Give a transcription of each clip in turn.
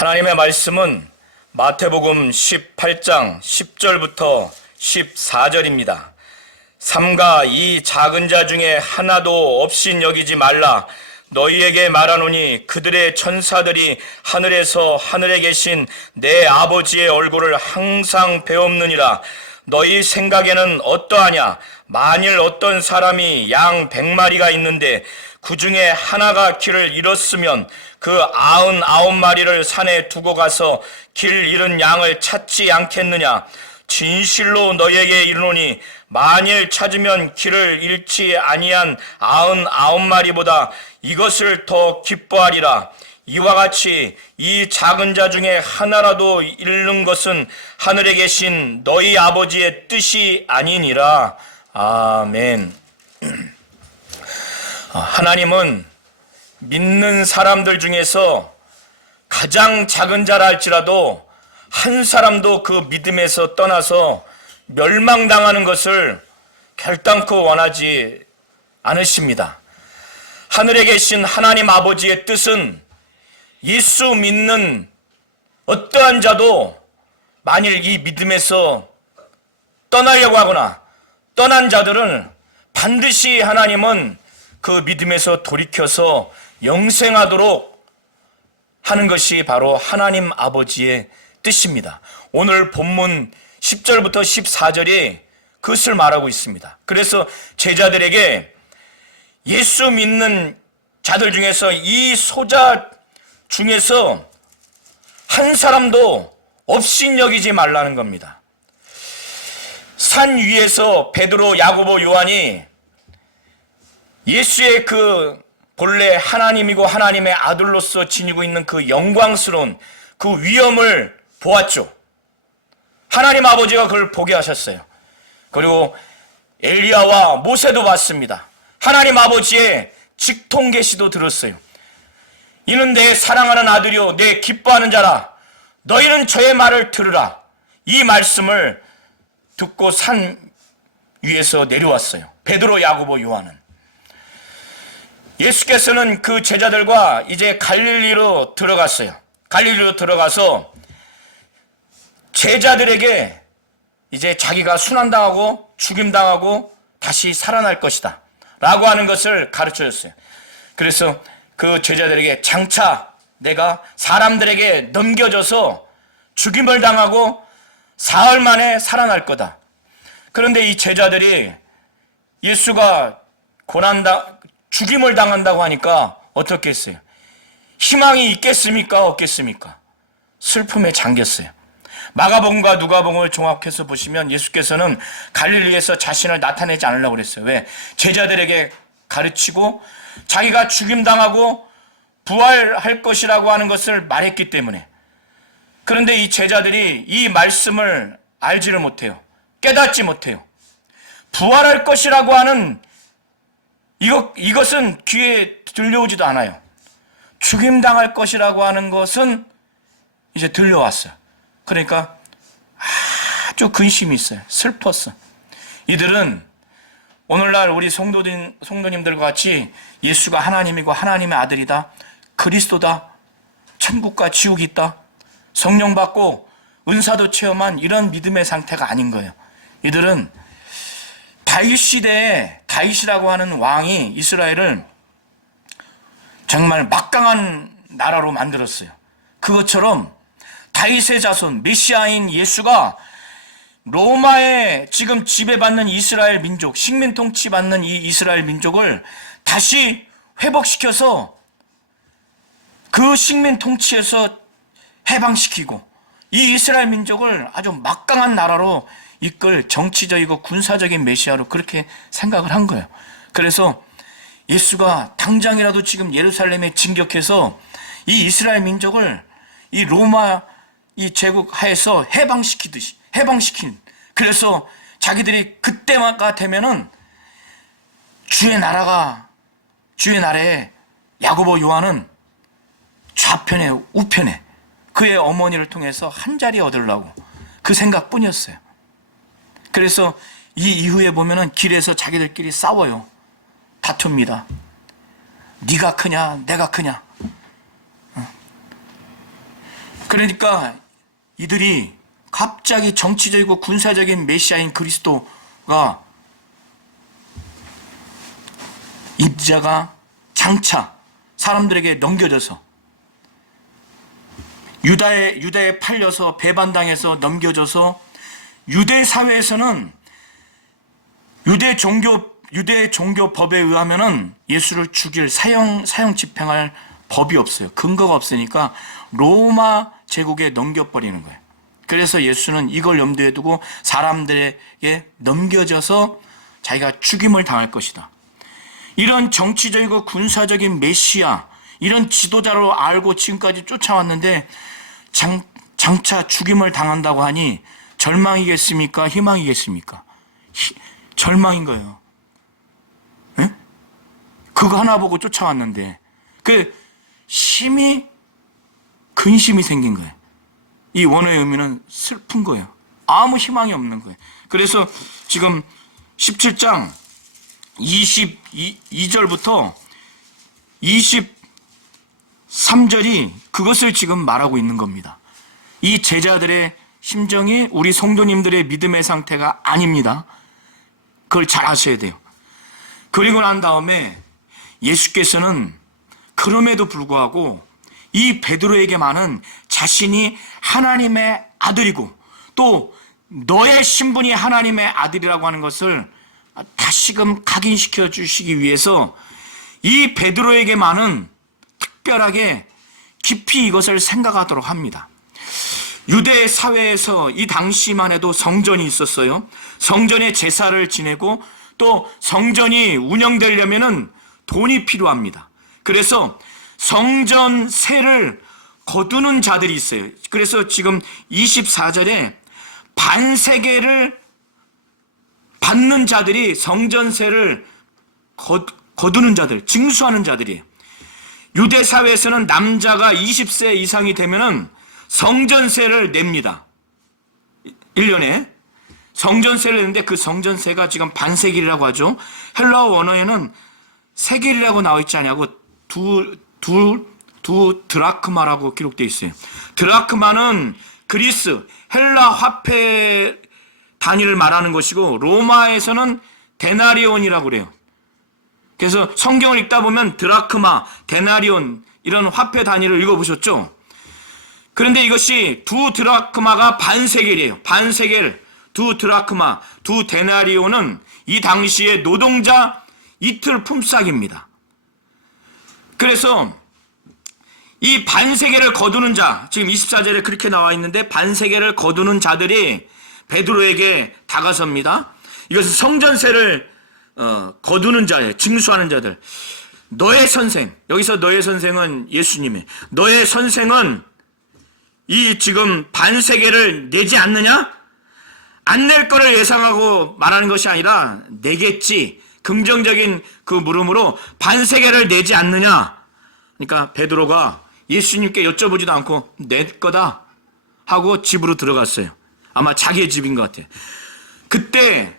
하나님의 말씀은 마태복음 18장 10절부터 14절입니다. 삼가 이 작은 자 중에 하나도 없인 여기지 말라. 너희에게 말하노니 그들의 천사들이 하늘에서 하늘에 계신 내 아버지의 얼굴을 항상 배옵느니라. 너희 생각에는 어떠하냐? 만일 어떤 사람이 양 100마리가 있는데 그 중에 하나가 길을 잃었으면 그 99마리를 산에 두고 가서 길 잃은 양을 찾지 않겠느냐? 진실로 너희에게 이르노니 만일 찾으면 길을 잃지 아니한 99마리보다 이것을 더 기뻐하리라. 이와 같이 이 작은 자 중에 하나라도 잃는 것은 하늘에 계신 너희 아버지의 뜻이 아니니라. 아멘. 하나님은 믿는 사람들 중에서 가장 작은 자라 할지라도 한 사람도 그 믿음에서 떠나서 멸망당하는 것을 결단코 원하지 않으십니다. 하늘에 계신 하나님 아버지의 뜻은 예수 믿는 어떠한 자도 만일 이 믿음에서 떠나려고 하거나 떠난 자들은 반드시 하나님은 그 믿음에서 돌이켜서 영생하도록 하는 것이 바로 하나님 아버지의 뜻입니다. 오늘 본문 10절부터 14절이 그것을 말하고 있습니다. 그래서 제자들에게 예수 믿는 자들 중에서 이 소자 중에서 한 사람도 없인 여기지 말라는 겁니다. 산 위에서 베드로, 야고보, 요한이 예수의 그 본래 하나님이고 하나님의 아들로서 지니고 있는 그 영광스러운 그 위엄을 보았죠. 하나님 아버지가 그걸 보게 하셨어요. 그리고 엘리야와 모세도 봤습니다. 하나님 아버지의 직통 계시도 들었어요. 이는 내 사랑하는 아들이요 내 기뻐하는 자라. 너희는 저의 말을 들으라. 이 말씀을 듣고 산 위에서 내려왔어요. 베드로, 야고보, 요한은. 예수께서는 그 제자들과 이제 갈릴리로 들어갔어요. 갈릴리로 들어가서 제자들에게 이제 자기가 순환당하고 죽임당하고 다시 살아날 것이다 라고 하는 것을 가르쳐줬어요. 그래서 그 제자들에게 장차 내가 사람들에게 넘겨져서 죽임을 당하고 사흘 만에 살아날 거다. 그런데 이 제자들이 예수가 죽임을 당한다고 하니까 어떻게 했어요? 희망이 있겠습니까? 없겠습니까? 슬픔에 잠겼어요. 마가복음과 누가복음을 종합해서 보시면 예수께서는 갈릴리에서 자신을 나타내지 않으려고 그랬어요. 왜? 제자들에게 가르치고 자기가 죽임당하고 부활할 것이라고 하는 것을 말했기 때문에. 그런데 이 제자들이 이 말씀을 알지를 못해요. 깨닫지 못해요. 부활할 것이라고 하는 이것은 귀에 들려오지도 않아요. 죽임당할 것이라고 하는 것은 이제 들려왔어요. 그러니까 아주 근심이 있어요. 슬펐어. 이들은 오늘날 우리 성도님들과 같이 예수가 하나님이고 하나님의 아들이다, 그리스도다, 천국과 지옥이 있다, 성령 받고 은사도 체험한 이런 믿음의 상태가 아닌 거예요. 이들은 다윗 시대에 다윗이라고 하는 왕이 이스라엘을 정말 막강한 나라로 만들었어요. 그것처럼 다윗의 자손 메시아인 예수가 로마에 지금 지배받는 이스라엘 민족, 식민 통치받는 이 이스라엘 민족을 다시 회복시켜서 그 식민 통치에서 해방시키고 이 이스라엘 민족을 아주 막강한 나라로 이끌 정치적이고 군사적인 메시아로 그렇게 생각을 한 거예요. 그래서 예수가 당장이라도 지금 예루살렘에 진격해서 이 이스라엘 민족을 이 로마 이 제국 하에서 해방시킨. 그래서 자기들이 그때가 되면은 주의 나라에 야고보, 요한은 좌편에 우편에 그의 어머니를 통해서 한 자리 얻으려고 그 생각뿐이었어요. 그래서 이 이후에 보면은 길에서 자기들끼리 싸워요. 다툽니다. 네가 크냐 내가 크냐. 그러니까 이들이 갑자기 정치적이고 군사적인 메시아인 그리스도가 입자가 장차 사람들에게 넘겨져서 유다에 팔려서 배반당해서 넘겨져서 유대 사회에서는 유대 종교법에 의하면은 예수를 죽일 사형 집행할 법이 없어요. 근거가 없으니까 로마 제국에 넘겨버리는 거예요. 그래서 예수는 이걸 염두에 두고 사람들에게 넘겨져서 자기가 죽임을 당할 것이다. 이런 정치적이고 군사적인 메시아, 이런 지도자로 알고 지금까지 쫓아왔는데 장차 죽임을 당한다고 하니 절망이겠습니까? 희망이겠습니까? 절망인 거예요. 네? 그거 하나 보고 쫓아왔는데 심히 근심이 생긴 거예요. 이 원어의 의미는 슬픈 거예요. 아무 희망이 없는 거예요. 그래서 지금 17장 22절부터 23절이 그것을 지금 말하고 있는 겁니다. 이 제자들의 심정이 우리 성도님들의 믿음의 상태가 아닙니다. 그걸 잘 아셔야 돼요. 그리고 난 다음에 예수께서는 그럼에도 불구하고 이 베드로에게만은 자신이 하나님의 아들이고 또 너의 신분이 하나님의 아들이라고 하는 것을 다시금 각인시켜 주시기 위해서 이 베드로에게만은 특별하게 깊이 이것을 생각하도록 합니다. 유대 사회에서 이 당시만 해도 성전이 있었어요. 성전에 제사를 지내고 또 성전이 운영되려면은 돈이 필요합니다. 그래서 성전세를 거두는 자들이 있어요. 그래서 지금 24절에 반세겔을 받는 자들이 성전세를 거두는 자들, 징수하는 자들이에요. 유대 사회에서는 남자가 20세 이상이 되면은 성전세를 냅니다. 1년에 성전세를 내는데 그 성전세가 지금 반세겔이라고 하죠. 헬라어 원어에는 세겔이라고 나와 있지 않냐고 두 드라크마라고 기록되어 있어요. 드라크마는 그리스 헬라 화폐 단위를 말하는 것이고 로마에서는 데나리온이라고 그래요. 그래서 성경을 읽다 보면 드라크마, 데나리온 이런 화폐 단위를 읽어보셨죠? 그런데 이것이 두 드라크마가 반세겔이에요. 반세겔, 두 드라크마, 두 데나리온은 이 당시의 노동자 이틀 품삯입니다. 그래서 이 반세겔을 거두는 자, 지금 24절에 그렇게 나와 있는데 반세겔을 거두는 자들이 베드로에게 다가섭니다. 이것은 성전세를 거두는 자예요. 징수하는 자들. 너의 선생, 여기서 너의 선생은 예수님이에요. 너의 선생은 이 지금 반세겔을 내지 않느냐? 안 낼 거를 예상하고 말하는 것이 아니라 내겠지. 긍정적인 그 물음으로 반세겔을 내지 않느냐? 그러니까 베드로가 예수님께 여쭤보지도 않고 낼 거다 하고 집으로 들어갔어요. 아마 자기의 집인 것 같아요. 그때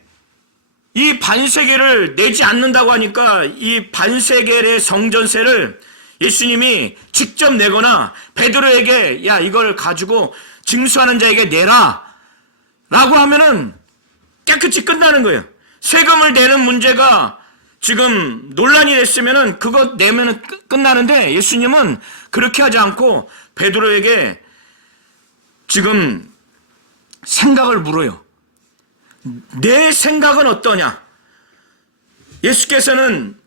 이 반세겔을 내지 않는다고 하니까 이 반세겔의 성전세를 예수님이 직접 내거나 베드로에게 야 이걸 가지고 징수하는 자에게 내라 라고 하면은 깨끗이 끝나는 거예요. 세금을 내는 문제가 지금 논란이 됐으면은 그거 내면은 끝나는데 예수님은 그렇게 하지 않고 베드로에게 지금 생각을 물어요. 내 생각은 어떠냐? 예수께서는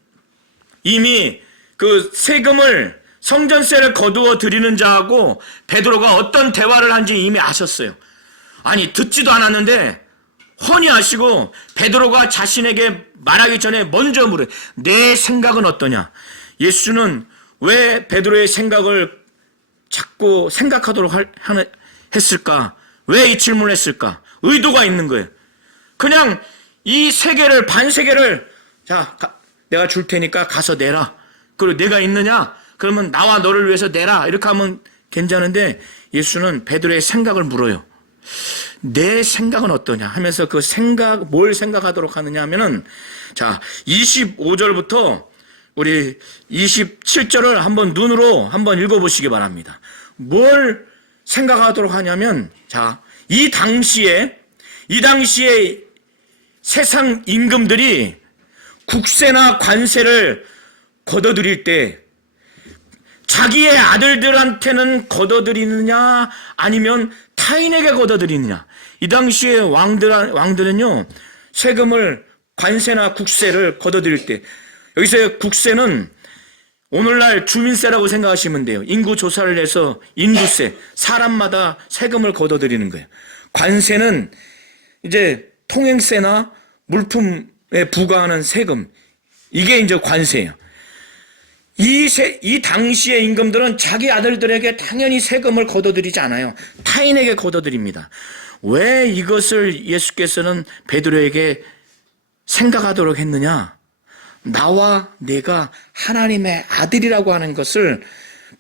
이미 그 세금을 성전세를 거두어 드리는 자하고 베드로가 어떤 대화를 한지 이미 아셨어요. 아니 듣지도 않았는데 훤히 아시고 베드로가 자신에게 말하기 전에 먼저 물어요. 내 생각은 어떠냐? 예수는 왜 베드로의 생각을 자꾸 생각하도록 했을까? 왜 이 질문을 했을까? 의도가 있는 거예요. 그냥 이 세계를 반세계를 자 내가 줄 테니까 가서 내라. 그리고 내가 있느냐? 그러면 나와 너를 위해서 내라. 이렇게 하면 괜찮은데 예수는 베드로의 생각을 물어요. 내 생각은 어떠냐 하면서 그 생각, 뭘 생각하도록 하느냐 하면은 자 25절부터 우리 27절을 한번 눈으로 한번 읽어보시기 바랍니다. 뭘 생각하도록 하냐면, 자, 이 당시에 세상 임금들이 국세나 관세를 걷어들일 때 자기의 아들들한테는 걷어들이느냐 아니면 타인에게 걷어들이느냐. 이 당시에 왕들은요, 세금을, 관세나 국세를 걷어들일 때, 여기서 국세는 오늘날 주민세라고 생각하시면 돼요. 인구 조사를 해서 인구세, 사람마다 세금을 걷어들이는 거예요. 관세는 이제 통행세나 물품에 부과하는 세금, 이게 이제 관세예요. 이 당시의 임금들은 자기 아들들에게 당연히 세금을 걷어들이지 않아요. 타인에게 걷어들입니다. 왜 이것을 예수께서는 베드로에게 생각하도록 했느냐? 나와 내가 하나님의 아들이라고 하는 것을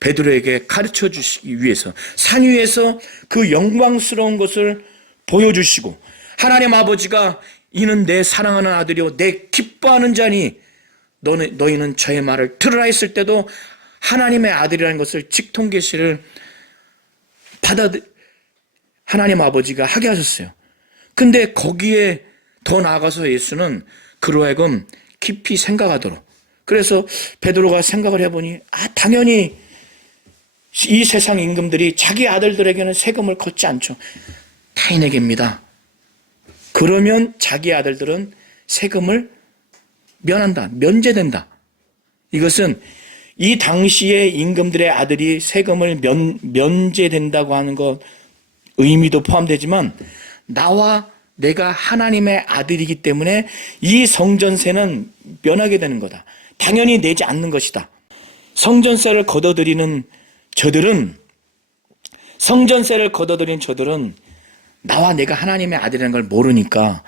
베드로에게 가르쳐 주시기 위해서, 산 위에서 그 영광스러운 것을 보여주시고, 하나님 아버지가 이는 내 사랑하는 아들이요 내 기뻐하는 자니 너희는 저의 말을 들으라 했을 때도 하나님의 아들이라는 것을 직통계시를 하나님 아버지가 하게 하셨어요. 근데 거기에 더 나아가서 예수는 그로 하여금 깊이 생각하도록, 그래서 베드로가 생각을 해보니 당연히 이 세상 임금들이 자기 아들들에게는 세금을 걷지 않죠. 타인에게입니다. 그러면 자기 아들들은 세금을 면한다, 면제된다. 이것은 이 당시의 임금들의 아들이 세금을 면제된다고 하는 것 의미도 포함되지만, 나와 내가 하나님의 아들이기 때문에 이 성전세는 면하게 되는 거다. 당연히 내지 않는 것이다. 성전세를 걷어들이는 저들은 나와 내가 하나님의 아들이라는 걸 모르니까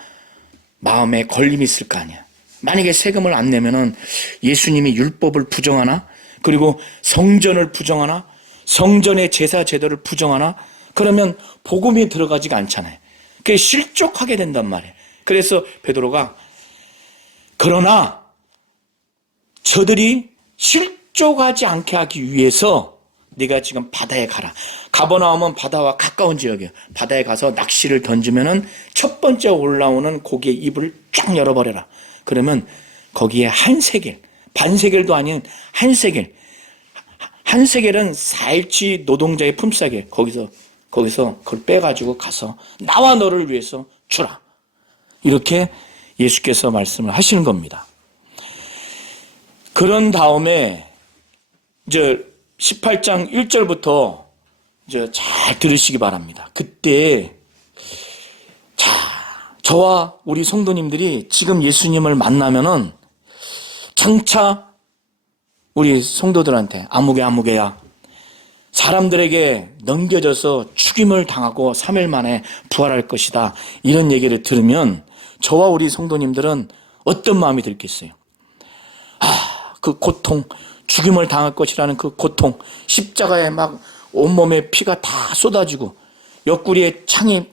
마음에 걸림이 있을 거 아니야. 만약에 세금을 안 내면은 예수님이 율법을 부정하나, 그리고 성전을 부정하나, 성전의 제사 제도를 부정하나, 그러면 복음이 들어가지가 않잖아요. 그게 실족하게 된단 말이에요. 그래서 베드로가, 그러나 저들이 실족하지 않게 하기 위해서 네가 지금 바다에 가라. 가버나움은 바다와 가까운 지역이에요. 바다에 가서 낚시를 던지면은 첫 번째 올라오는 고기의 입을 쫙 열어버려라. 그러면 거기에 한 세겔, 반 세겔도 아닌 한 세겔, 한 세겔은 살치 노동자의 품삯이에요. 거기서 그걸 빼가지고 가서 나와 너를 위해서 주라. 이렇게 예수께서 말씀을 하시는 겁니다. 그런 다음에 이제 18장 1절부터 이제 잘 들으시기 바랍니다. 그때 저와 우리 성도님들이 지금 예수님을 만나면은 장차 우리 성도들한테 아무개야 사람들에게 넘겨져서 죽임을 당하고 3일 만에 부활할 것이다, 이런 얘기를 들으면 저와 우리 성도님들은 어떤 마음이 들겠어요? 그 고통, 죽임을 당할 것이라는 그 고통, 십자가에 막 온몸에 피가 다 쏟아지고 옆구리에 창이,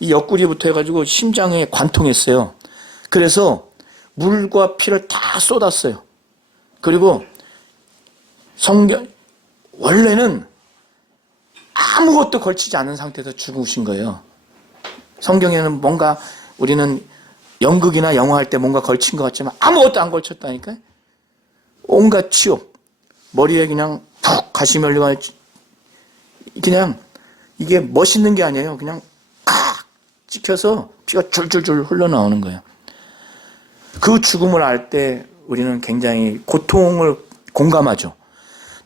이 옆구리부터 해가지고 심장에 관통했어요. 그래서 물과 피를 다 쏟았어요. 그리고 원래는 아무것도 걸치지 않은 상태에서 죽으신 거예요. 성경에는 뭔가, 우리는 연극이나 영화 할 때 뭔가 걸친 것 같지만 아무것도 안 걸쳤다니까요. 온갖 치욕, 머리에 그냥 푹 가시 열리고, 그냥 이게 멋있는 게 아니에요. 그냥 칵 찍혀서 피가 줄줄줄 흘러나오는 거예요. 그 죽음을 알 때 우리는 굉장히 고통을 공감하죠.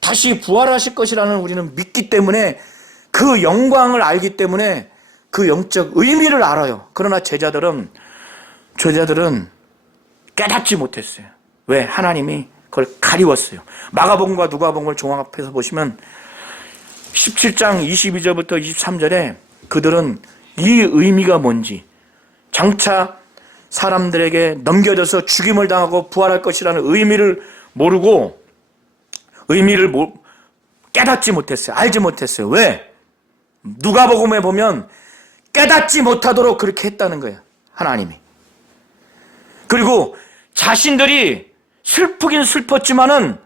다시 부활하실 것이라는 우리는 믿기 때문에, 그 영광을 알기 때문에 그 영적 의미를 알아요. 그러나 제자들은 깨닫지 못했어요. 왜? 하나님이 그걸 가리웠어요. 마가복음과 누가복음을 종합해서 보시면 17장 22절부터 23절에 그들은 이 의미가 뭔지, 장차 사람들에게 넘겨져서 죽임을 당하고 부활할 것이라는 의미를 모르고, 깨닫지 못했어요. 알지 못했어요. 왜? 누가복음에 보면 깨닫지 못하도록 그렇게 했다는 거예요, 하나님이. 그리고 자신들이 슬프긴 슬펐지만은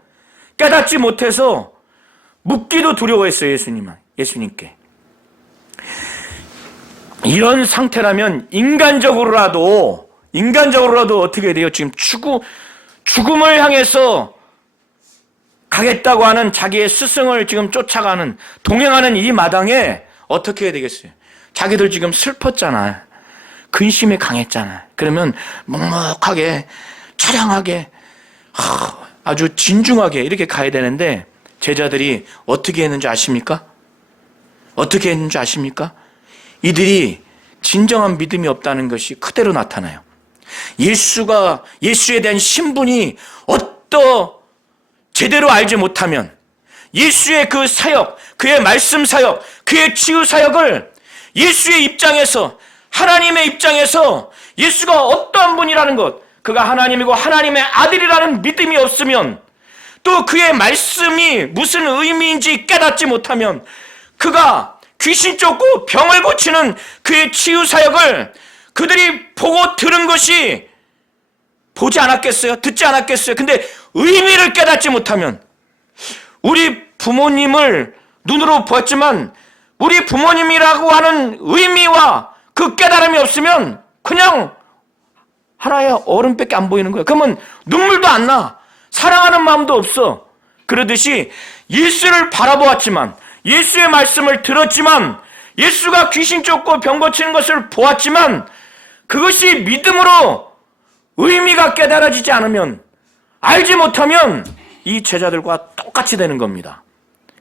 깨닫지 못해서 묻기도 두려워했어요, 예수님께. 이런 상태라면 인간적으로라도 어떻게 돼요? 지금 죽음을 향해서 가겠다고 하는 자기의 스승을 지금 쫓아가는, 동행하는 이 마당에 어떻게 해야 되겠어요? 자기들 지금 슬펐잖아. 근심이 강했잖아. 그러면 묵묵하게, 차량하게, 아주 진중하게 이렇게 가야 되는데, 제자들이 어떻게 했는지 아십니까? 어떻게 했는지 아십니까? 이들이 진정한 믿음이 없다는 것이 그대로 나타나요. 예수에 대한 신분이 제대로 알지 못하면, 예수의 그 사역, 그의 말씀 사역, 그의 치유 사역을 예수의 입장에서, 하나님의 입장에서 예수가 어떠한 분이라는 것, 그가 하나님이고 하나님의 아들이라는 믿음이 없으면, 또 그의 말씀이 무슨 의미인지 깨닫지 못하면, 그가 귀신 쫓고 병을 고치는 그의 치유 사역을 그들이 보고 들은 것이 보지 않았겠어요? 듣지 않았겠어요? 근데 의미를 깨닫지 못하면, 우리 부모님을 눈으로 보았지만 우리 부모님이라고 하는 의미와 그 깨달음이 없으면 그냥 하나의 어른밖에 안 보이는 거예요. 그러면 눈물도 안 나. 사랑하는 마음도 없어. 그러듯이 예수를 바라보았지만, 예수의 말씀을 들었지만, 예수가 귀신 쫓고 병 고치는 것을 보았지만, 그것이 믿음으로 의미가 깨달아지지 않으면, 알지 못하면 이 제자들과 똑같이 되는 겁니다.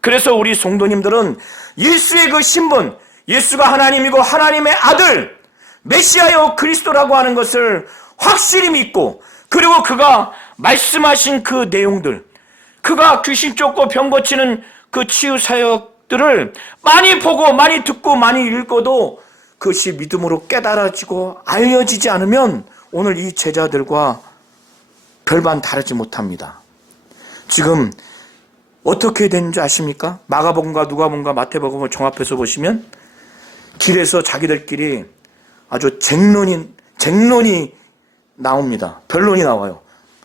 그래서 우리 성도님들은 예수의 그 신분, 예수가 하나님이고 하나님의 아들, 메시아요 그리스도라고 하는 것을 확실히 믿고, 그리고 그가 말씀하신 그 내용들, 그가 귀신 쫓고 병 고치는 그 치유 사역들을 많이 보고 많이 듣고 많이 읽어도 그것이 믿음으로 깨달아지고 알려지지 않으면 오늘 이 제자들과 별반 다르지 못합니다. 지금 어떻게 되는지 아십니까? 마가복음과 누가복음과 마태복음을 종합해서 보시면 길에서 자기들끼리 아주 쟁론이 나옵니다. 변론이 나와요.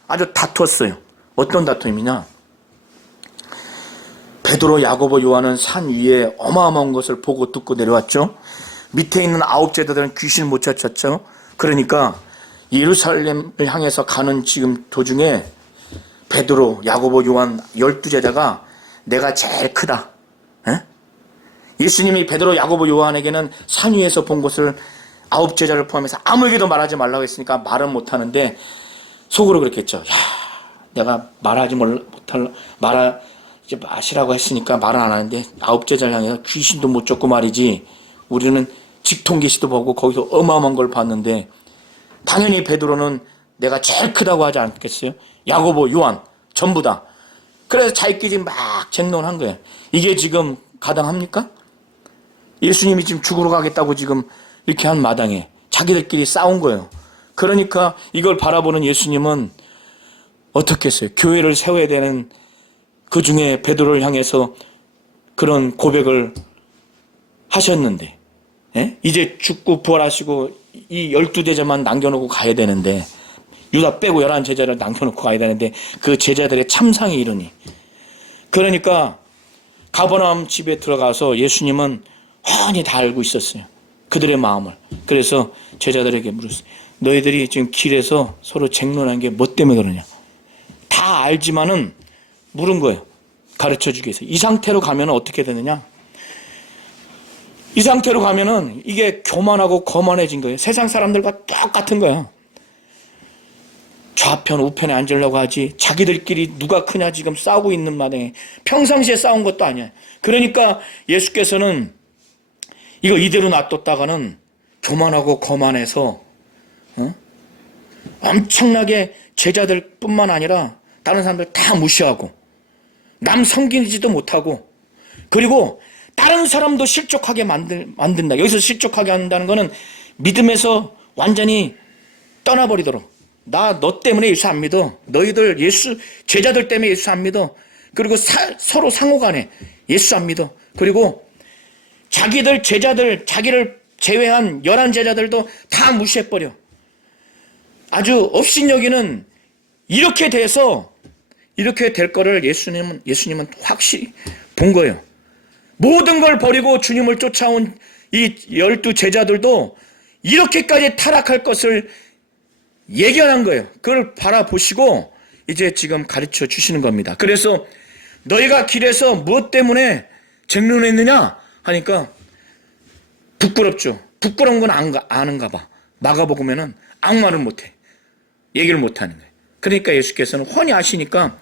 아주 다퉜어요. 어떤 다툼이냐? 베드로, 야고보, 요한은 산 위에 어마어마한 것을 보고 듣고 내려왔죠. 밑에 있는 9 제자들은 귀신을 못 쫓았죠. 그러니까 예루살렘을 향해서 가는 지금 도중에 베드로, 야고보, 요한 12제자가 내가 제일 크다. 에? 예수님이 베드로, 야고보, 요한에게는 산 위에서 본 것을 9 제자를 포함해서 아무에게도 말하지 말라고 했으니까 말은 못하는데 속으로 그랬겠죠. 야, 내가 이제 마시라고 했으니까 말은 안 하는데 9 제자를 향해서 귀신도 못 쫓고 말이지. 우리는 직통계시도 보고 거기서 어마어마한 걸 봤는데 당연히 베드로는 내가 제일 크다고 하지 않겠어요? 야고보, 요한 전부 다. 그래서 자기끼리 막 쟁론한 거예요. 이게 지금 가당합니까? 예수님이 지금 죽으러 가겠다고 지금 이렇게 한 마당에 자기들끼리 싸운 거예요. 그러니까 이걸 바라보는 예수님은 어떻게 했어요? 교회를 세워야 되는 그 중에 베드로를 향해서 그런 고백을 하셨는데, 예? 이제 죽고 부활하시고 이 12제자만 남겨놓고 가야 되는데, 유다 빼고 11제자를 남겨놓고 가야 되는데 그 제자들의 참상이 이르니, 그러니까 가버나움 집에 들어가서 예수님은 훤히 다 알고 있었어요. 그들의 마음을. 그래서 제자들에게 물었어요. 너희들이 지금 길에서 서로 쟁론한 게 뭐 때문에 그러냐? 다 알지만은 물은 거예요. 가르쳐주기 위해서. 이 상태로 가면 어떻게 되느냐? 이 상태로 가면은 이게 교만하고 거만해진 거예요. 세상 사람들과 똑같은 거야. 좌편 우편에 앉으려고 하지 자기들끼리 누가 크냐 지금 싸우고 있는 마당에 평상시에 싸운 것도 아니야. 그러니까 예수께서는 이거 이대로 놔뒀다가는 교만하고 거만해서 엄청나게 제자들뿐만 아니라 다른 사람들 다 무시하고 남 섬기지도 못하고, 그리고 다른 사람도 실족하게 만든다. 여기서 실족하게 한다는 거는 믿음에서 완전히 떠나버리도록. 나 너 때문에 예수 안 믿어. 너희들 제자들 때문에 예수 안 믿어. 그리고 서로 상호간에 예수 안 믿어. 그리고 제자들 자기를 제외한 11제자들도 다 무시해버려. 아주 업신여기는 이렇게 될 거를 예수님은 확실히 본 거예요. 모든 걸 버리고 주님을 쫓아온 이 12 제자들도 이렇게까지 타락할 것을 예견한 거예요. 그걸 바라보시고 이제 지금 가르쳐 주시는 겁니다. 그래서 너희가 길에서 무엇 때문에 쟁론했느냐 하니까 부끄럽죠. 부끄러운 건 아는가 봐. 마가복음에는 아무 말을 못해. 얘기를 못하는 거예요. 그러니까 예수께서는 훤히 아시니까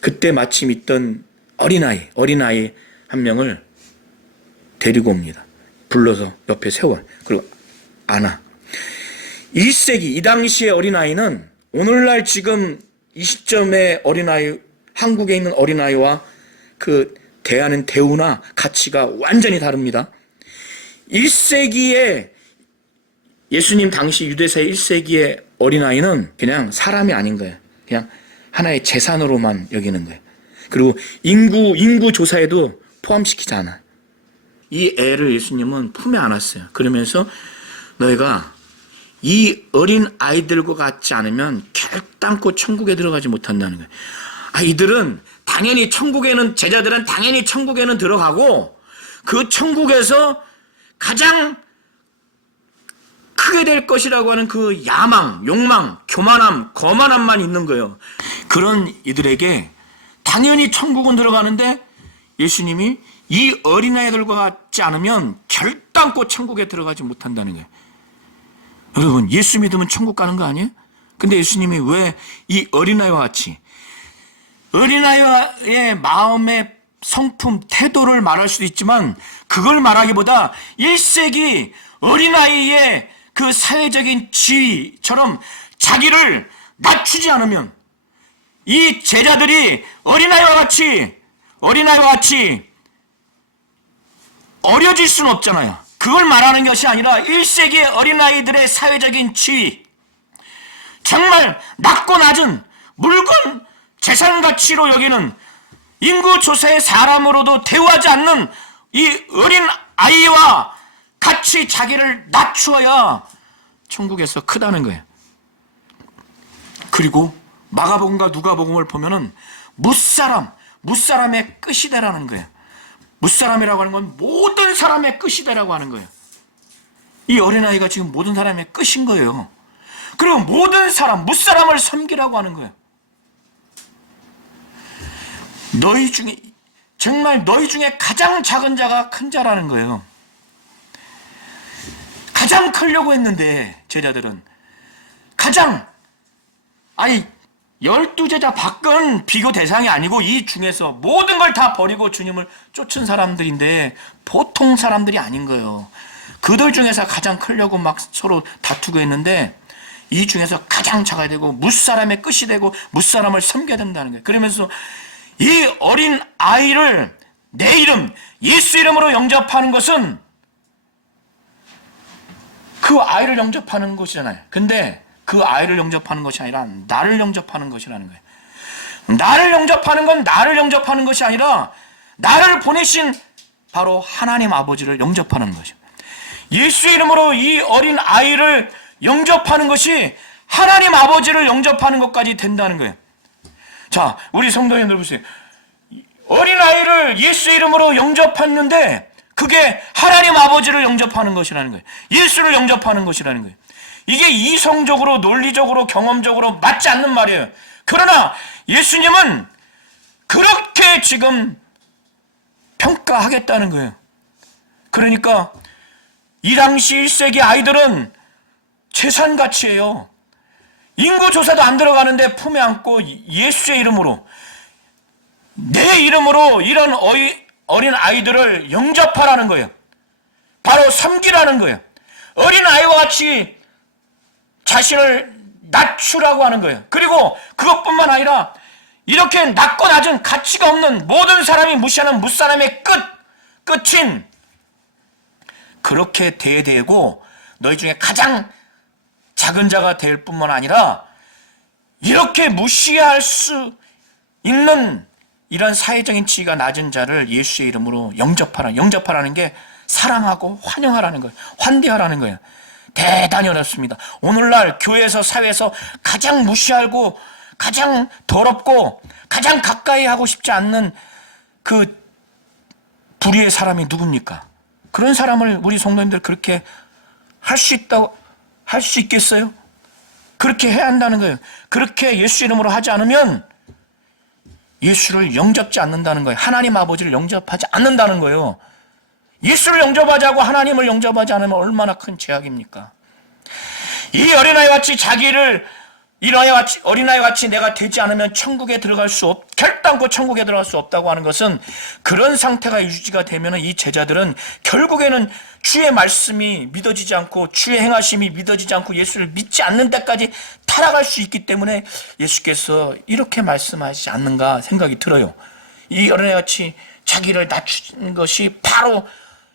그때 마침 있던 어린아이 한 명을 데리고 옵니다. 불러서 옆에 세워. 그리고 안아. 1세기 이 당시의 어린아이는 오늘날 지금 이 시점의 어린아이, 한국에 있는 어린아이와 그 대하는 대우나 가치가 완전히 다릅니다. 1세기의 예수님 당시 유대사의 1세기의 어린아이는 그냥 사람이 아닌 거예요. 그냥 하나의 재산으로만 여기는 거예요. 그리고 인구 조사에도 포함시키지 않아요. 이 애를 예수님은 품에 안았어요. 그러면서 너희가 이 어린 아이들과 같지 않으면 결단코 천국에 들어가지 못한다는 거예요. 이들은 당연히 제자들은 당연히 천국에는 들어가고 그 천국에서 가장 크게 될 것이라고 하는 그 야망, 욕망, 교만함, 거만함만 있는 거예요. 그런 이들에게 당연히 천국은 들어가는데 예수님이 이 어린아이들과 같지 않으면 결단코 천국에 들어가지 못한다는 거예요. 여러분, 예수 믿으면 천국 가는 거 아니에요? 근데 예수님이 왜 이 어린아이와 같이 어린아이의 마음의 성품, 태도를 말할 수도 있지만 그걸 말하기보다 1세기 어린아이의 그 사회적인 지위처럼 자기를 낮추지 않으면 이 제자들이 어린아이와 같이 어려질 수는 없잖아요. 그걸 말하는 것이 아니라 1세기의 어린아이들의 사회적인 지위, 정말 낮고 낮은 물건 재산 가치로 여기는 인구 조사의 사람으로도 대우하지 않는 이 어린 아이와 같이 자기를 낮추어야 천국에서 크다는 거예요. 그리고 마가복음과 누가복음을 보면은 무사람의 끝이다라는 거예요. 무사람이라고 하는 건 모든 사람의 끝이다라고 하는 거예요. 이 어린아이가 지금 모든 사람의 끝인 거예요. 그리고 모든 사람, 무사람을 섬기라고 하는 거예요. 너희 중에 가장 작은 자가 큰 자라는 거예요. 가장 크려고 했는데 제자들은 12제자 밖은 비교 대상이 아니고 이 중에서 모든 걸 다 버리고 주님을 쫓은 사람들인데 보통 사람들이 아닌 거예요. 그들 중에서 가장 크려고 막 서로 다투고 했는데 이 중에서 가장 작아야 되고 무사람의 끝이 되고 무사람을 섬겨야 된다는 거예요. 그러면서 이 어린 아이를 내 이름, 예수 이름으로 영접하는 것은 그 아이를 영접하는 것이잖아요. 근데 그 아이를 영접하는 것이 아니라 나를 영접하는 것이라는 거예요. 나를 영접하는 건 나를 영접하는 것이 아니라 나를 보내신 바로 하나님 아버지를 영접하는 거죠. 예수 이름으로 이 어린 아이를 영접하는 것이 하나님 아버지를 영접하는 것까지 된다는 거예요. 자, 우리 성도님들 보세요. 어린아이를 예수 이름으로 영접했는데 그게 하나님 아버지를 영접하는 것이라는 거예요. 예수를 영접하는 것이라는 거예요. 이게 이성적으로, 논리적으로, 경험적으로 맞지 않는 말이에요. 그러나 예수님은 그렇게 지금 평가하겠다는 거예요. 그러니까 이 당시 1세기 아이들은 재산가치예요. 인구조사도 안 들어가는데 품에 안고 예수의 이름으로, 내 이름으로 이런 어린 아이들을 영접하라는 거예요. 바로 섬기라는 거예요. 어린 아이와 같이 자신을 낮추라고 하는 거예요. 그리고 그것뿐만 아니라 이렇게 낮고 낮은 가치가 없는 모든 사람이 무시하는 무사람의 끝인 그렇게 대되고 너희 중에 가장 작은 자가 될 뿐만 아니라 이렇게 무시할 수 있는 이런 사회적인 지위가 낮은 자를 예수의 이름으로 영접하라는 게 사랑하고 환영하라는 거예요. 환대하라는 거예요. 대단히 어렵습니다. 오늘날 교회에서 사회에서 가장 무시하고 가장 더럽고 가장 가까이 하고 싶지 않는 그 불의의 사람이 누굽니까? 그런 사람을 우리 성도님들 그렇게 할 수 있겠어요? 그렇게 해야 한다는 거예요. 그렇게 예수 이름으로 하지 않으면 예수를 영접지 않는다는 거예요. 하나님 아버지를 영접하지 않는다는 거예요. 예수를 영접하지 않고 하나님을 영접하지 않으면 얼마나 큰 죄악입니까? 이 어린아이 같이 자기를 어린아이 같이 내가 되지 않으면 천국에 들어갈 수 결단코 천국에 들어갈 수 없다고 하는 것은, 그런 상태가 유지가 되면 이 제자들은 결국에는 주의 말씀이 믿어지지 않고 주의 행하심이 믿어지지 않고 예수를 믿지 않는 데까지 타락할 수 있기 때문에 예수께서 이렇게 말씀하시지 않는가 생각이 들어요. 이 어린아이 같이 자기를 낮추는 것이 바로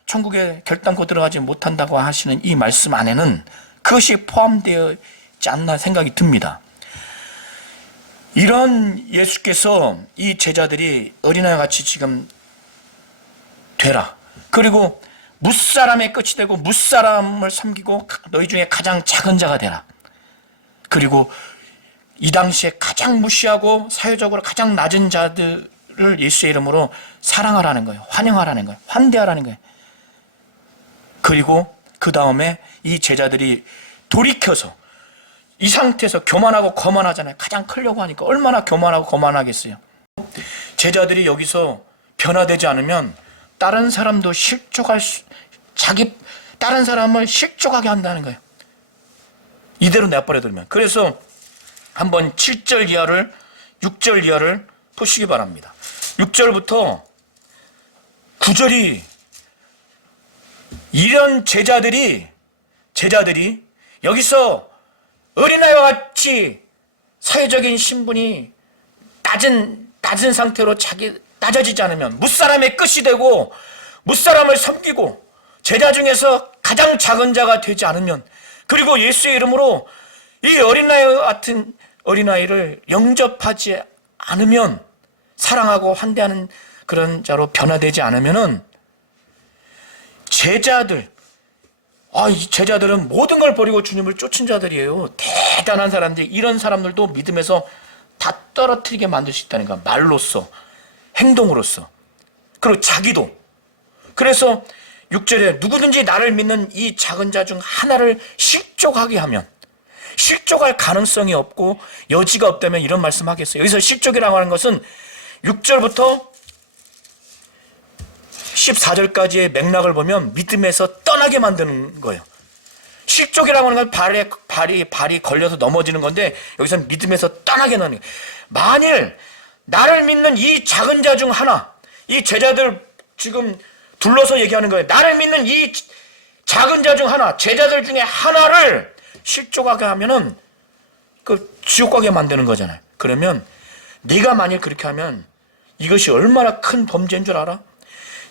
천국에 결단코 들어가지 못한다고 하시는 이 말씀 안에는 그것이 포함되어 있지 않나 생각이 듭니다. 이런 예수께서 이 제자들이 어린아이 같이 지금 되라, 그리고 무사람의 끝이 되고 무사람을 섬기고 너희 중에 가장 작은 자가 되라, 그리고 이 당시에 가장 무시하고 사회적으로 가장 낮은 자들을 예수의 이름으로 사랑하라는 거예요. 환영하라는 거예요. 환대하라는 거예요. 그리고 그 다음에 이 제자들이 돌이켜서 이 상태에서 교만하고 거만하잖아요. 가장 크려고 하니까 얼마나 교만하고 거만하겠어요. 제자들이 여기서 변화되지 않으면 다른 사람도 다른 사람을 실족하게 한다는 거예요. 이대로 내버려두면. 그래서 한번 7절 이하를 6절 이하를 보시기 바랍니다. 6절부터 9절이 이런 제자들이 여기서 어린아이와 같이 사회적인 신분이 낮은 상태로 낮아지지 않으면, 무사람의 끝이 되고 무사람을 섬기고 제자 중에서 가장 작은 자가 되지 않으면, 그리고 예수의 이름으로 이 어린아이 같은 어린아이를 영접하지 않으면, 사랑하고 환대하는 그런 자로 변화되지 않으면은 이 제자들은 모든 걸 버리고 주님을 쫓은 자들이에요. 대단한 사람들. 이런 사람들도 믿음에서 다 떨어뜨리게 만들 수 있다니까. 말로써, 행동으로써, 그리고 자기도. 그래서 6절에 누구든지 나를 믿는 이 작은 자 중 하나를 실족하게 하면, 실족할 가능성이 없고 여지가 없다면 이런 말씀 하겠어요. 여기서 실족이라고 하는 것은 6절부터 14절까지의 맥락을 보면 믿음에서 떠나게 만드는 거예요. 실족이라고 하는 건 발이 걸려서 넘어지는 건데, 여기서는 믿음에서 떠나게 하는 거예요. 만일 나를 믿는 이 작은 자 중 하나, 이 제자들 지금 둘러서 얘기하는 거예요. 나를 믿는 이 작은 자 중 하나, 제자들 중에 하나를 실족하게 하면은 그 지옥 가게 만드는 거잖아요. 그러면 네가 만일 그렇게 하면 이것이 얼마나 큰 범죄인 줄 알아?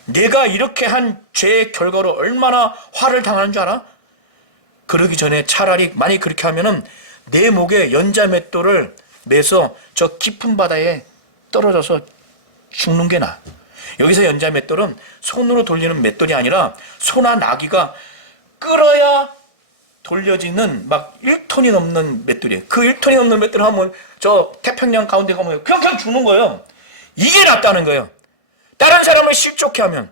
내가 이렇게 한 죄의 결과로 얼마나 화를 당하는 줄 알아? 그러기 전에 차라리 만약 그렇게 하면은 내 목에 연자맷돌을 매서 저 깊은 바다에 떨어져서 죽는 게 나아. 여기서 연자맷돌은 손으로 돌리는 맷돌이 아니라 소나 나귀가 끌어야 돌려지는 막 1톤이 넘는 맷돌이에요. 그 1톤이 넘는 맷돌을 하면 저 태평양 가운데 가면 그냥 죽는 거예요. 이게 낫다는 거예요. 다른 사람을 실족해 하면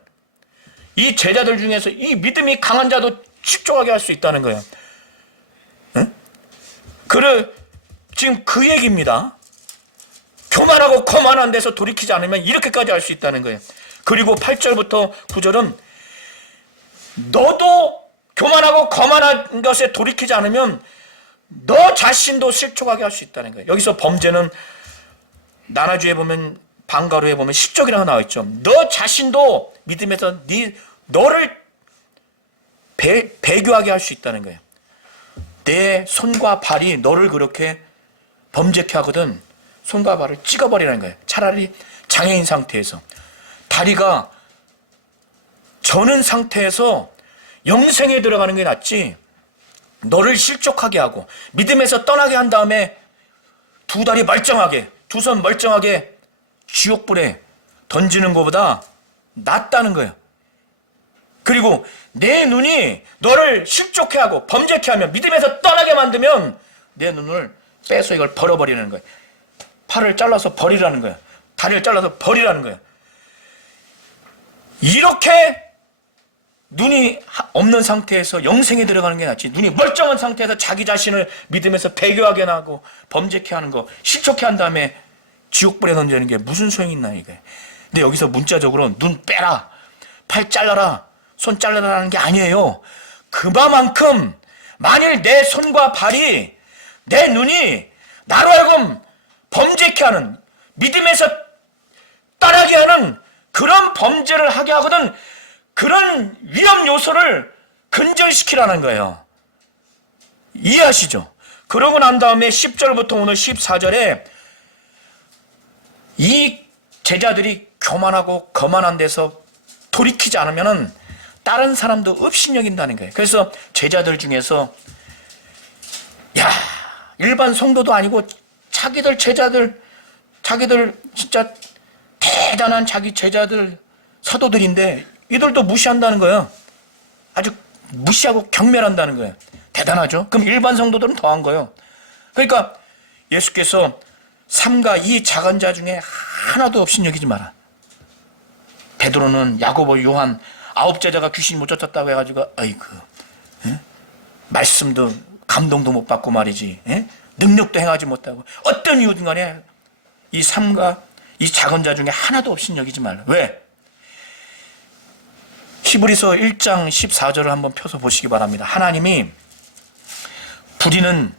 이 제자들 중에서 이 믿음이 강한 자도 실족하게 할 수 있다는 거예요. 응? 지금 그 얘기입니다. 교만하고 거만한 데서 돌이키지 않으면 이렇게까지 할 수 있다는 거예요. 그리고 8절부터 9절은 너도 교만하고 거만한 것에 돌이키지 않으면 너 자신도 실족하게 할 수 있다는 거예요. 여기서 범죄는 나나주에 보면, 방가로에 보면 실족이라고 나와 있죠. 너 자신도 믿음에서 너를 배교하게 할 수 있다는 거예요. 내 손과 발이 너를 그렇게 범죄케 하거든 손과 발을 찍어버리라는 거예요. 차라리 장애인 상태에서 다리가 저는 상태에서 영생에 들어가는 게 낫지, 너를 실족하게 하고 믿음에서 떠나게 한 다음에 두 다리 멀쩡하게, 두 손 멀쩡하게 지옥불에 던지는 것보다 낫다는 거예요. 그리고 내 눈이 너를 실족해 하고 범죄케 하면, 믿음에서 떠나게 만들면 내 눈을 빼서 이걸 버려버리는 거예요. 팔을 잘라서 버리라는 거예요. 다리를 잘라서 버리라는 거예요. 이렇게 눈이 없는 상태에서 영생에 들어가는 게 낫지, 눈이 멀쩡한 상태에서 자기 자신을 믿음에서 배교하게 하고 범죄케 하는 거, 실족케 한 다음에 지옥불에 던지는 게 무슨 소용이 있나 이게. 근데 여기서 문자적으로 눈 빼라, 팔 잘라라, 손 잘라라는 게 아니에요. 그만큼 만일 내 손과 발이, 내 눈이 나로 하여금 범죄케 하는, 믿음에서 떠나게 하는 그런 범죄를 하게 하거든, 그런 위험 요소를 근절시키라는 거예요. 이해하시죠? 그러고 난 다음에 10절부터 오늘 14절에 이 제자들이 교만하고 거만한 데서 돌이키지 않으면은 다른 사람도 업신여긴다는 거예요. 그래서 제자들 중에서, 야, 일반 성도도 아니고 자기들 제자들, 자기들 진짜 대단한 자기 제자들, 사도들인데 이들도 무시한다는 거예요. 아주 무시하고 경멸한다는 거예요. 대단하죠? 그럼 일반 성도들은 더한 거예요. 그러니까 예수께서 삼가 이 작은 자 중에 하나도 업신여기지 마라. 베드로는, 야고보, 요한 9제자가 귀신 못 쫓았다고 해가지고 아이고, 말씀도 감동도 못 받고 말이지, 능력도 행하지 못하고, 어떤 이유든 간에 이 삼가 이 작은 자 중에 하나도 업신여기지 말라. 왜? 히브리서 1장 14절을 한번 펴서 보시기 바랍니다. 하나님이 부리는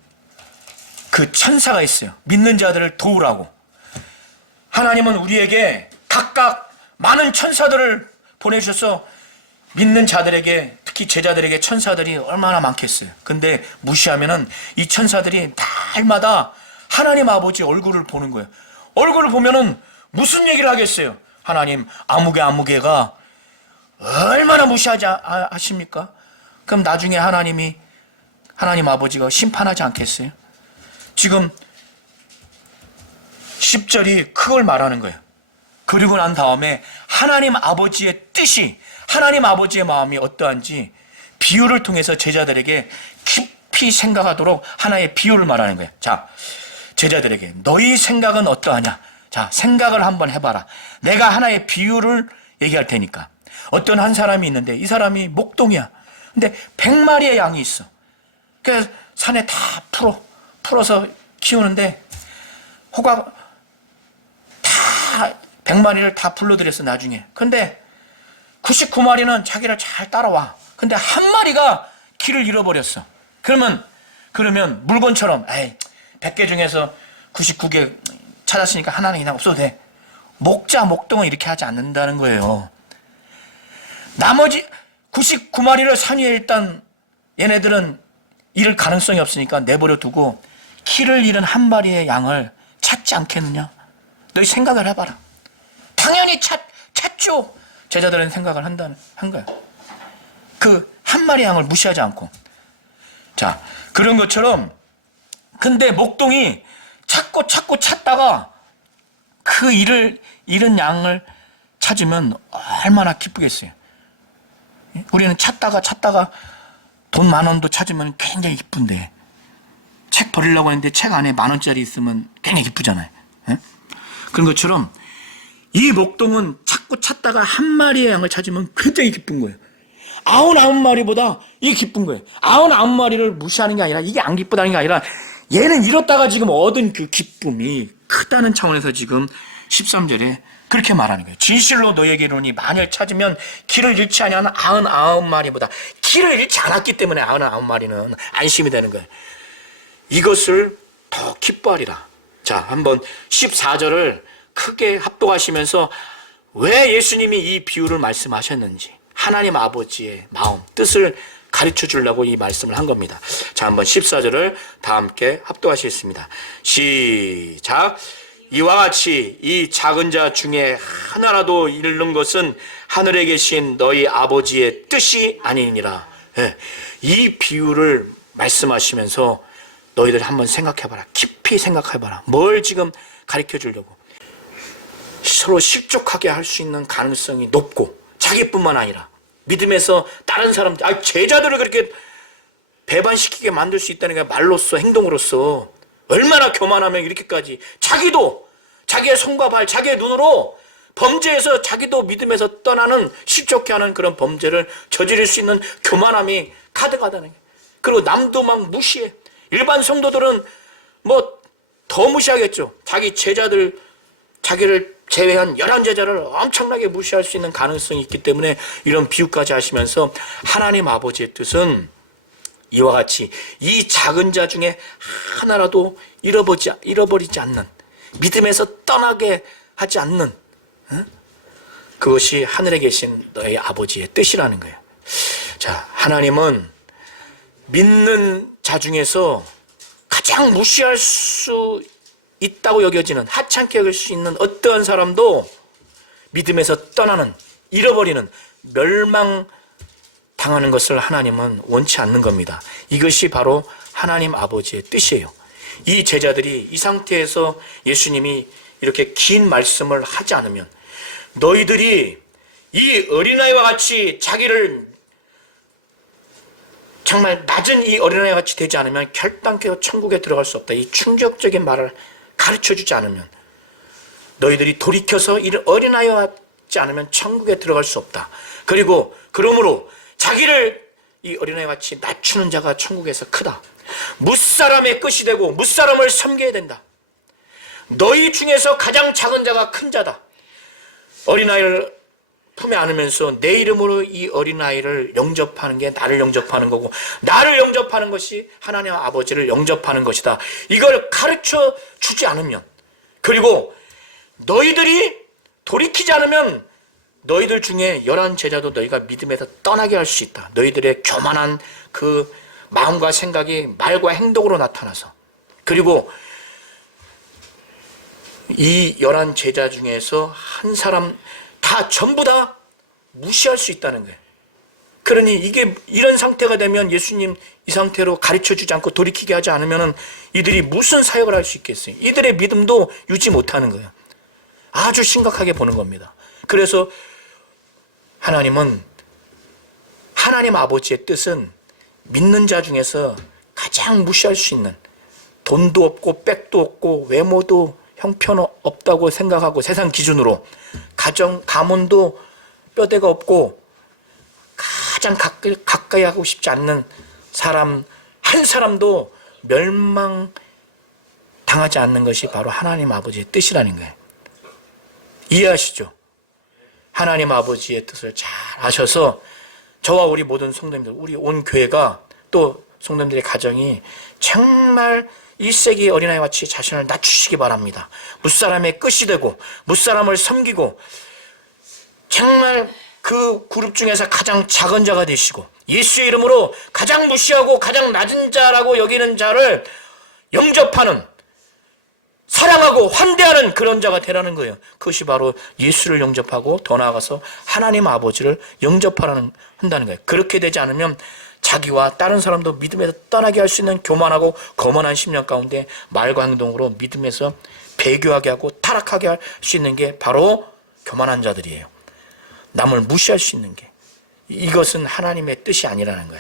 그 천사가 있어요. 믿는 자들을 도우라고. 하나님은 우리에게 각각 많은 천사들을 보내주셔서 믿는 자들에게, 특히 제자들에게 천사들이 얼마나 많겠어요. 근데 무시하면은 이 천사들이 날마다 하나님 아버지 얼굴을 보는 거예요. 얼굴을 보면은 무슨 얘기를 하겠어요? 하나님 아무개가 얼마나 무시하지 하십니까? 그럼 나중에 하나님 아버지가 심판하지 않겠어요? 지금 10절이 그걸 말하는 거예요. 그리고 난 다음에 하나님 아버지의 뜻이, 하나님 아버지의 마음이 어떠한지 비유를 통해서 제자들에게 깊이 생각하도록 하나의 비유를 말하는 거예요. 자, 제자들에게 너희 생각은 어떠하냐? 자, 생각을 한번 해봐라. 내가 하나의 비유를 얘기할 테니까. 어떤 한 사람이 있는데 이 사람이 목동이야. 근데 100마리의 양이 있어. 그래서 산에 다 풀어서 키우는데 호가 다 100마리를 다 불러들였어 나중에. 근데 99마리는 자기를 잘 따라와. 근데 한 마리가 길을 잃어버렸어. 그러면 물건처럼, 에이, 100개 중에서 99개 찾았으니까 하나는 그냥 없어도 돼. 목동은 이렇게 하지 않는다는 거예요. 나머지 99마리를 산 위에 일단 얘네들은 잃을 가능성이 없으니까 내버려 두고 길을 잃은 한 마리의 양을 찾지 않겠느냐? 너희 생각을 해봐라. 당연히 찾죠. 제자들은 생각을 한 거야. 그 한 마리 양을 무시하지 않고. 자, 그런 것처럼, 근데 목동이 찾고 찾다가 그 잃은 양을 찾으면 얼마나 기쁘겠어요. 우리는 찾다가 돈 10,000원도 찾으면 굉장히 기쁜데, 책 버리려고 했는데 책 안에 10,000원짜리 있으면 굉장히 기쁘잖아요. 그런 것처럼 이 목동은 찾다가 한 마리의 양을 찾으면 굉장히 기쁜 거예요. 99마리보다 이게 기쁜 거예요. 99마리를 무시하는 게 아니라, 이게 안 기쁘다는 게 아니라, 얘는 잃었다가 지금 얻은 그 기쁨이 크다는 차원에서 지금 13절에 그렇게 말하는 거예요. 진실로 너에게 이르노니 만일 찾으면 길을 잃지 아니하는 99마리보다, 길을 잃지 않았기 때문에 99마리는 안심이 되는 거예요. 이것을 더 기뻐하리라. 자, 한번 14절을 크게 합독하시면서 왜 예수님이 이 비유를 말씀하셨는지, 하나님 아버지의 마음, 뜻을 가르쳐 주려고 이 말씀을 한 겁니다. 자, 한번 14절을 다 함께 합독하시겠습니다. 시작. 이와 같이 이 작은 자 중에 하나라도 잃는 것은 하늘에 계신 너희 아버지의 뜻이 아니니라. 예, 이 비유를 말씀하시면서 너희들 한번 생각해봐라. 깊이 생각해봐라. 뭘 지금 가르쳐 주려고. 서로 실족하게 할 수 있는 가능성이 높고, 자기뿐만 아니라 믿음에서 다른 사람들, 제자들을 그렇게 배반시키게 만들 수 있다는 게 말로써, 행동으로서 얼마나 교만하면 이렇게까지 자기도 자기의 손과 발, 자기의 눈으로 범죄에서 자기도 믿음에서 떠나는 실족해 하는 그런 범죄를 저지를 수 있는 교만함이 가득하다는 거예요. 그리고 남도 막 무시해. 일반 성도들은 뭐 더 무시하겠죠. 자기 제자들, 자기를 제외한 11제자를 엄청나게 무시할 수 있는 가능성이 있기 때문에 이런 비유까지 하시면서 하나님 아버지의 뜻은 이와 같이 이 작은 자 중에 하나라도 잃어버리지 않는, 믿음에서 떠나게 하지 않는, 그것이 하늘에 계신 너의 아버지의 뜻이라는 거예요. 자, 하나님은 믿는 자 중에서 가장 무시할 수 있다고 여겨지는, 하찮게 여길 수 있는 어떠한 사람도 믿음에서 떠나는, 잃어버리는, 멸망당하는 것을 하나님은 원치 않는 겁니다. 이것이 바로 하나님 아버지의 뜻이에요. 이 제자들이 이 상태에서 예수님이 이렇게 긴 말씀을 하지 않으면, 너희들이 이 어린아이와 같이 자기를 정말 낮은 이 어린아이와 같이 되지 않으면 결단코 천국에 들어갈 수 없다. 이 충격적인 말을 가르쳐주지 않으면, 너희들이 돌이켜서 이 어린아이와 같지 않으면 천국에 들어갈 수 없다. 그리고 그러므로 자기를 이 어린아이와 같이 낮추는 자가 천국에서 크다. 무사람의 끝이 되고 무사람을 섬겨야 된다. 너희 중에서 가장 작은 자가 큰 자다. 어린아이를 품에 안으면서 내 이름으로 이 어린아이를 영접하는 게 나를 영접하는 거고, 나를 영접하는 것이 하나님 아버지를 영접하는 것이다. 이걸 가르쳐 주지 않으면, 그리고 너희들이 돌이키지 않으면 너희들 중에 11제자도 너희가 믿음에서 떠나게 할 수 있다. 너희들의 교만한 그 마음과 생각이 말과 행동으로 나타나서, 그리고 이 11제자 중에서 한 사람 다 전부 다 무시할 수 있다는 거예요. 그러니 이게 이런 상태가 되면, 예수님 이 상태로 가르쳐주지 않고 돌이키게 하지 않으면 이들이 무슨 사역을 할 수 있겠어요? 이들의 믿음도 유지 못하는 거예요. 아주 심각하게 보는 겁니다. 그래서 하나님은, 하나님 아버지의 뜻은 믿는 자 중에서 가장 무시할 수 있는, 돈도 없고 백도 없고 외모도 형편없다고 생각하고 세상 기준으로 가문도 뼈대가 없고 가장 가까이 하고 싶지 않는 사람 한 사람도 멸망당하지 않는 것이 바로 하나님 아버지의 뜻이라는 거예요. 이해하시죠? 하나님 아버지의 뜻을 잘 아셔서 저와 우리 모든 성도님들, 우리 온 교회가, 또 성도님들의 가정이 정말 1세기 어린아이와 같이 자신을 낮추시기 바랍니다. 무사람의 끝이 되고 무사람을 섬기고 정말 그 그룹 중에서 가장 작은 자가 되시고, 예수의 이름으로 가장 무시하고 가장 낮은 자라고 여기는 자를 영접하는, 사랑하고 환대하는 그런 자가 되라는 거예요. 그것이 바로 예수를 영접하고 더 나아가서 하나님 아버지를 영접하라는 한다는 거예요. 그렇게 되지 않으면 자기와 다른 사람도 믿음에서 떠나게 할 수 있는 교만하고 거만한 심령 가운데 말과 행동으로 믿음에서 배교하게 하고 타락하게 할 수 있는 게 바로 교만한 자들이에요. 남을 무시할 수 있는 게, 이것은 하나님의 뜻이 아니라는 거예요.